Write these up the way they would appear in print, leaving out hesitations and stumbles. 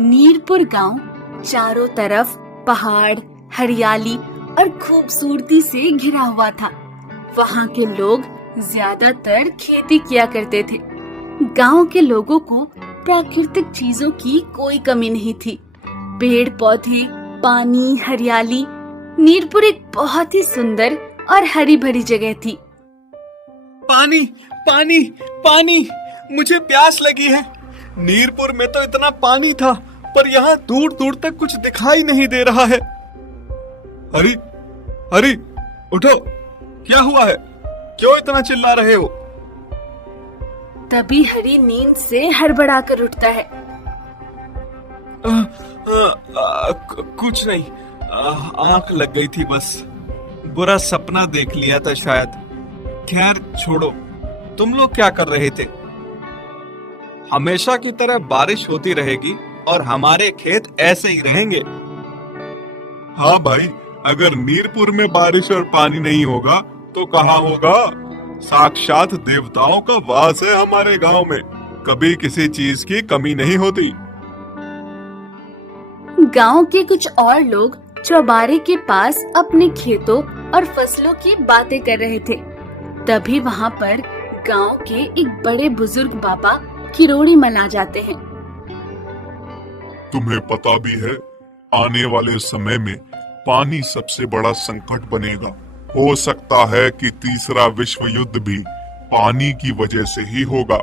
नीरपुर गांव चारों तरफ पहाड़, हरियाली और खूबसूरती से घिरा हुआ था। वहाँ के लोग ज्यादातर खेती किया करते थे। गांव के लोगों को प्राकृतिक चीजों की कोई कमी नहीं थी। पेड़ पौधे, पानी, हरियाली। नीरपुर एक बहुत ही सुंदर और हरी भरी जगह थी। पानी पानी पानी, मुझे प्यास लगी है। नीरपुर में तो इतना पानी था, पर यहाँ दूर दूर तक कुछ दिखाई नहीं दे रहा है। हरी हरी, उठो, क्या हुआ है? क्यों इतना चिल्ला रहे हो? तभी हरी नींद से हड़बड़ाकर उठता है। कुछ नहीं, आंख लग गई थी बस। बुरा सपना देख लिया था शायद। खैर छोड़ो, तुम लोग क्या कर रहे थे? हमेशा की तरह बारिश होती रहेगी और हमारे खेत ऐसे ही रहेंगे। हाँ भाई, अगर नीरपुर में बारिश और पानी नहीं होगा तो कहाँ होगा? साक्षात देवताओं का वास है हमारे गांव में। कभी किसी चीज की कमी नहीं होती। गांव के कुछ और लोग चौबारे के पास अपने खेतों और फसलों की बातें कर रहे थे। तभी वहाँ पर गांव के एक बड़े बुजुर्ग बाबा किरोड़ी मल आ जाते हैं। तुम्हें पता भी है, आने वाले समय में पानी सबसे बड़ा संकट बनेगा। हो सकता है कि तीसरा विश्व युद्ध भी पानी की वजह से ही होगा।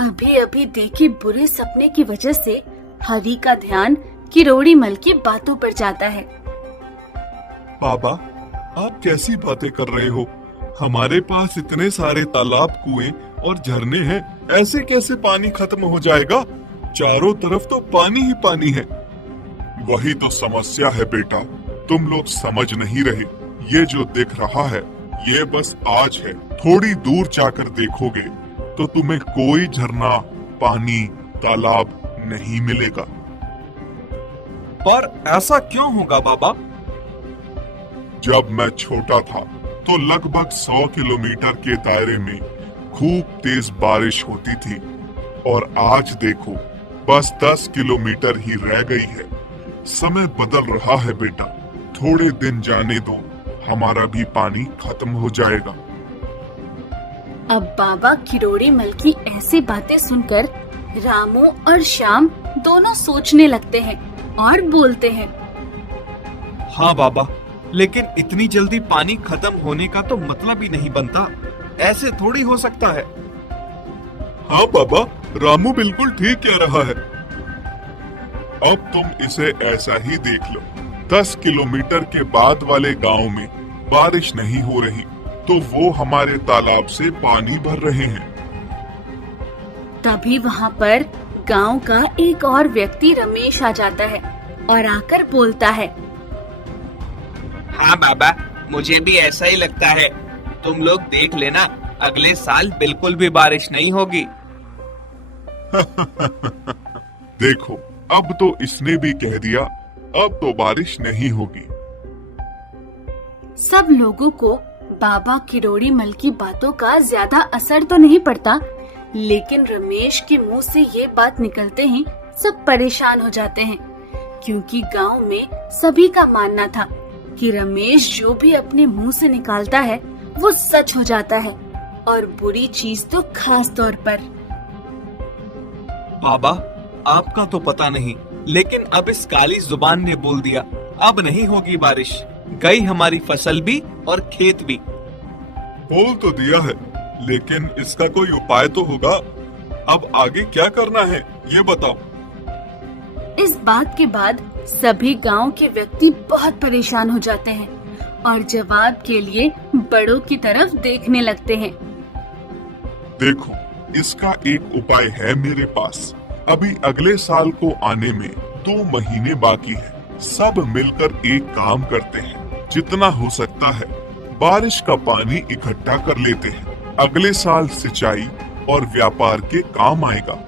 अभी अभी देखे बुरे सपने की वजह से हरी का ध्यान किरोड़ी मल की बातों पर जाता है। बाबा, आप कैसी बातें कर रहे हो? हमारे पास इतने सारे तालाब, कुएं और झरने हैं, ऐसे कैसे पानी खत्म हो जाएगा? चारों तरफ तो पानी ही पानी है। वही तो समस्या है बेटा, तुम लोग समझ नहीं रहे। ये जो दिख रहा है, ये बस आज है। थोड़ी दूर जाकर देखोगे तो तुम्हें कोई झरना, पानी, तालाब नहीं मिलेगा। पर ऐसा क्यों होगा बाबा? जब मैं छोटा था तो लगभग 100 किलोमीटर के दायरे में खूब तेज बारिश होती थी, और आज देखो बस 10 किलोमीटर ही रह गई है। समय बदल रहा है बेटा, थोड़े दिन जाने दो, हमारा भी पानी खत्म हो जाएगा। अब बाबा किरोड़ी मल की ऐसी बातें सुनकर रामू और श्याम दोनों सोचने लगते हैं और बोलते हैं। हाँ बाबा, लेकिन इतनी जल्दी पानी खत्म होने का तो मतलब ही नहीं बनता। ऐसे थोड़ी हो सकता है। हाँ बाबा, रामू बिल्कुल ठीक कह रहा है। अब तुम इसे ऐसा ही देख लो, 10 किलोमीटर के बाद वाले गांव में बारिश नहीं हो रही, तो वो हमारे तालाब से पानी भर रहे हैं। तभी वहाँ पर गांव का एक और व्यक्ति रमेश आ जाता है और आकर बोलता है। हाँ बाबा, मुझे भी ऐसा ही लगता है। तुम लोग देख लेना, अगले साल बिल्कुल भी बारिश नहीं होगी। देखो, अब तो इसने भी कह दिया, अब तो बारिश नहीं होगी। सब लोगों को बाबा किरोड़ी मल की बातों का ज्यादा असर तो नहीं पड़ता, लेकिन रमेश के मुंह से ये बात निकलते ही सब परेशान हो जाते हैं, क्योंकि गांव में सभी का मानना था कि रमेश जो भी अपने मुंह से निकालता है वो सच हो जाता है, और बुरी चीज तो खास तौर पर। बाबा, आपका तो पता नहीं, लेकिन अब इस काली जुबान ने बोल दिया, अब नहीं होगी बारिश। गई हमारी फसल भी और खेत भी। बोल तो दिया है, लेकिन इसका कोई उपाय तो होगा। अब आगे क्या करना है, ये बताओ। इस बात के बाद सभी गांव के व्यक्ति बहुत परेशान हो जाते हैं और जवाब के लिए बड़ों की तरफ देखने लगते हैं। देखो, इसका एक उपाय है मेरे पास। अभी अगले साल को आने में 2 महीने बाकी है। सब मिलकर एक काम करते हैं, जितना हो सकता है बारिश का पानी इकट्ठा कर लेते हैं। अगले साल सिंचाई और व्यापार के काम आएगा।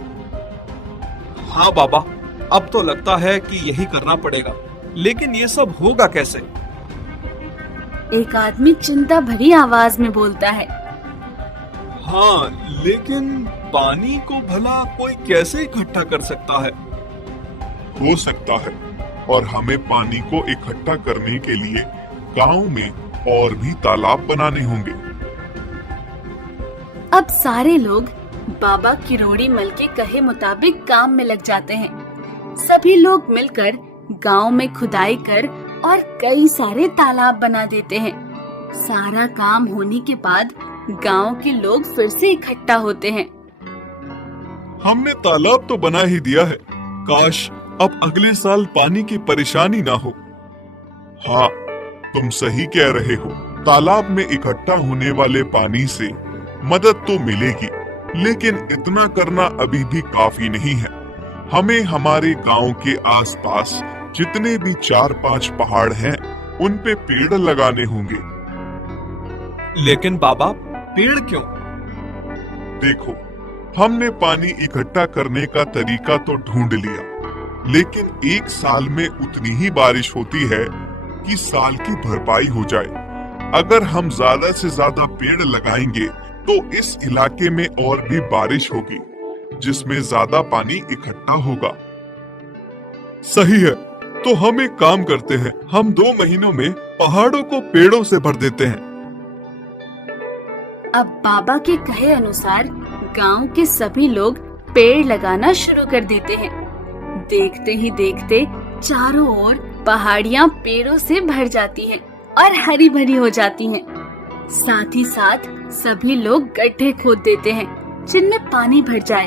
हाँ बाबा, अब तो लगता है कि यही करना पड़ेगा, लेकिन ये सब होगा कैसे? एक आदमी चिंता भरी आवाज में बोलता है। हाँ, लेकिन पानी को भला कोई कैसे इकट्ठा कर सकता है? हो सकता है, और हमें पानी को इकट्ठा करने के लिए गांव में और भी तालाब बनाने होंगे। अब सारे लोग बाबा किरोड़ी मल के कहे मुताबिक काम में लग जाते हैं। सभी लोग मिलकर गांव में खुदाई कर और कई सारे तालाब बना देते हैं। सारा काम होने के बाद गांव के लोग फिर से इकट्ठा होते हैं। हमने तालाब तो बना ही दिया है, काश अब अगले साल पानी की परेशानी ना हो। हाँ, तुम सही कह रहे हो। तालाब में इकट्ठा होने वाले पानी से मदद तो मिलेगी, लेकिन इतना करना अभी भी काफी नहीं है। हमें हमारे गांव के आसपास जितने भी 4-5 पहाड़ हैं, उन पे पेड़ लगाने होंगे। लेकिन बाबा, पेड़ क्यों? देखो, हमने पानी इकट्ठा करने का तरीका तो ढूंढ लिया, लेकिन एक साल में उतनी ही बारिश होती है कि साल की भरपाई हो जाए। अगर हम ज्यादा से ज्यादा पेड़ लगाएंगे तो इस इलाके में और भी बारिश होगी, जिसमें ज्यादा पानी इकट्ठा होगा। सही है, तो हम एक काम करते हैं, हम 2 महीनों में पहाड़ों को पेड़ों से भर देते हैं। अब बाबा के कहे अनुसार गांव के सभी लोग पेड़ लगाना शुरू कर देते हैं। देखते ही देखते चारों ओर पहाड़ियां पेड़ों से भर जाती हैं और हरी भरी हो जाती हैं। साथ ही साथ सभी लोग गड्ढे खोद देते हैं जिनमें पानी भर जाए,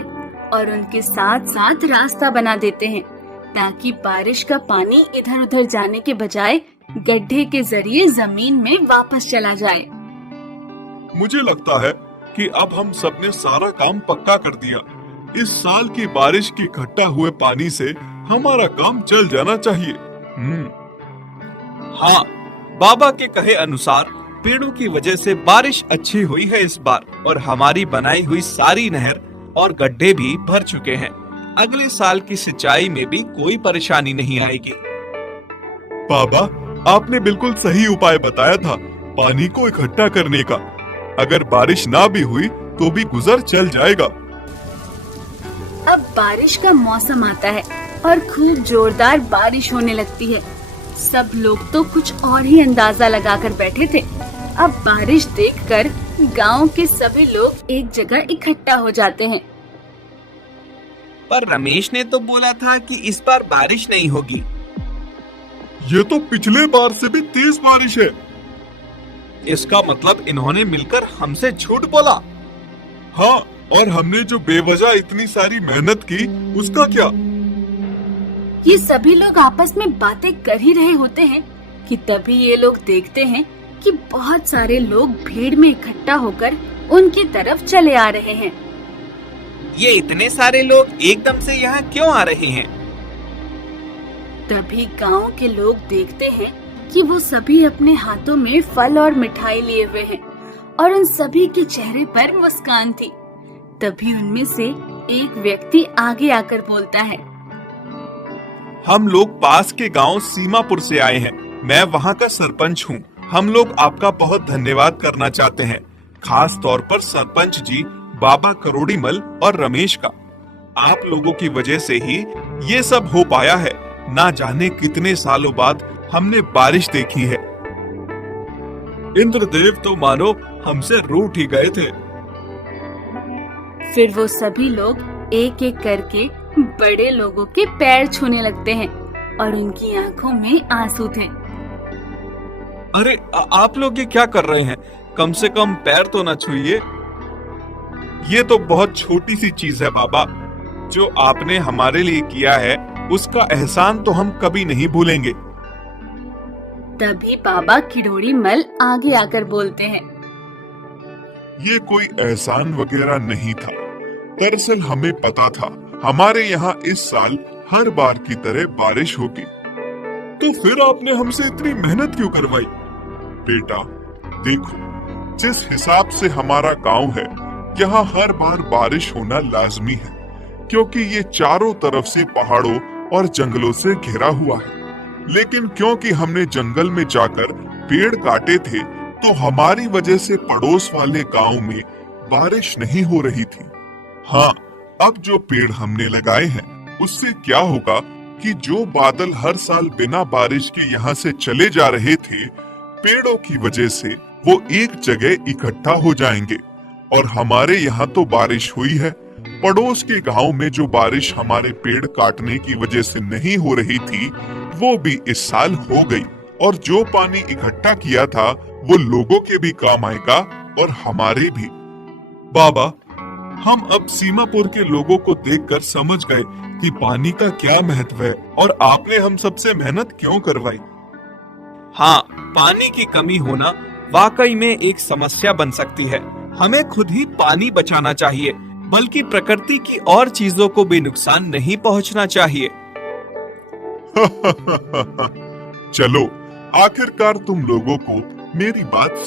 और उनके साथ साथ रास्ता बना देते हैं ताकि बारिश का पानी इधर उधर जाने के बजाय गड्ढे के जरिए जमीन में वापस चला जाए। मुझे लगता है कि अब हम सबने सारा काम पक्का कर दिया। इस साल की बारिश के इकट्ठा हुए पानी से हमारा काम चल जाना चाहिए। हाँ, बाबा के कहे अनुसार पेड़ों की वजह से बारिश अच्छी हुई है इस बार, और हमारी बनाई हुई सारी नहर और गड्ढे भी भर चुके हैं। अगले साल की सिंचाई में भी कोई परेशानी नहीं आएगी। बाबा, आपने बिल्कुल सही उपाय बताया था पानी को इकट्ठा करने का। अगर बारिश ना भी हुई तो भी गुजर चल जाएगा। अब बारिश का मौसम आता है और खूब जोरदार बारिश होने लगती है। सब लोग तो कुछ और ही अंदाजा लगाकर बैठे थे। अब बारिश देखकर गांव के सभी लोग एक जगह इकट्ठा हो जाते हैं। पर रमेश ने तो बोला था कि इस बार बारिश नहीं होगी। ये तो पिछले बार से भी तेज बारिश है। इसका मतलब इन्होंने मिलकर हमसे झूठ बोला। हाँ, और हमने जो बेवजह इतनी सारी मेहनत की, उसका क्या? ये सभी लोग आपस में बातें कर ही रहे होते हैं कि तभी ये लोग देखते हैं कि बहुत सारे लोग भीड़ में इकट्ठा होकर उनकी तरफ चले आ रहे हैं। ये इतने सारे लोग एकदम से यहाँ क्यों आ रहे हैं? तभी गांव के लोग देखते हैं कि वो सभी अपने हाथों में फल और मिठाई लिए हुए हैं और उन सभी के चेहरे पर मुस्कान थी। तभी उनमें से एक व्यक्ति आगे आकर बोलता है, हम लोग पास के गांव सीमापुर से आए हैं। मैं वहां का सरपंच हूं। हम लोग आपका बहुत धन्यवाद करना चाहते हैं, खास तौर पर सरपंच जी, बाबा करोड़ीमल और रमेश का। आप लोगों की वजह से ही ये सब हो पाया है। ना जाने कितने सालों बाद हमने बारिश देखी है। इंद्रदेव तो मानो हमसे रूठ ही गए थे। फिर वो सभी लोग एक एक करके बड़े लोगों के पैर छूने लगते हैं और उनकी आंखों में आंसू थे। अरे आप लोग ये क्या कर रहे हैं? कम से कम पैर तो न छूइए। ये तो बहुत छोटी सी चीज है बाबा। जो आपने हमारे लिए किया है उसका एहसान तो हम कभी नहीं भूलेंगे। तभी बाबा किरोड़ीमल आगे आकर बोलते हैं, ये कोई एहसान वगैरह नहीं था। दरअसल हमें पता था हमारे यहाँ इस साल हर बार की तरह बारिश होगी। तो फिर आपने हमसे इतनी मेहनत क्यों करवाई? बेटा देखो, जिस हिसाब से हमारा गांव है, यहाँ हर बार बारिश होना लाजमी है, क्योंकि ये चारों तरफ से पहाड़ों और जंगलों से घिरा हुआ है। लेकिन क्योंकि हमने जंगल में जाकर पेड़ काटे थे, तो हमारी वजह से पड़ोस वाले गांव में बारिश नहीं हो रही थी। हाँ, अब जो पेड़ हमने लगाए हैं उससे क्या होगा कि जो बादल हर साल बिना बारिश के यहाँ से चले जा रहे थे, पेड़ों की वजह से वो एक जगह इकट्ठा हो जाएंगे। और हमारे यहाँ तो बारिश हुई है, पड़ोस के गांव में जो बारिश हमारे पेड़ काटने की वजह से नहीं हो रही थी, वो भी इस साल हो गई। और जो पानी इकट्ठा किया था वो लोगों के भी काम आएगा और हमारे भी। बाबा, हम अब सीमापुर के लोगों को देखकर समझ गए कि पानी का क्या महत्व है और आपने हम सबसे मेहनत क्यों करवाई। हाँ, पानी की कमी होना वाकई में एक समस्या बन सकती है। हमें खुद ही पानी बचाना चाहिए, बल्कि प्रकृति की और चीजों को भी नुकसान नहीं पहुंचना चाहिए। चलो, आखिरकार तुम लोगों को मेरी बात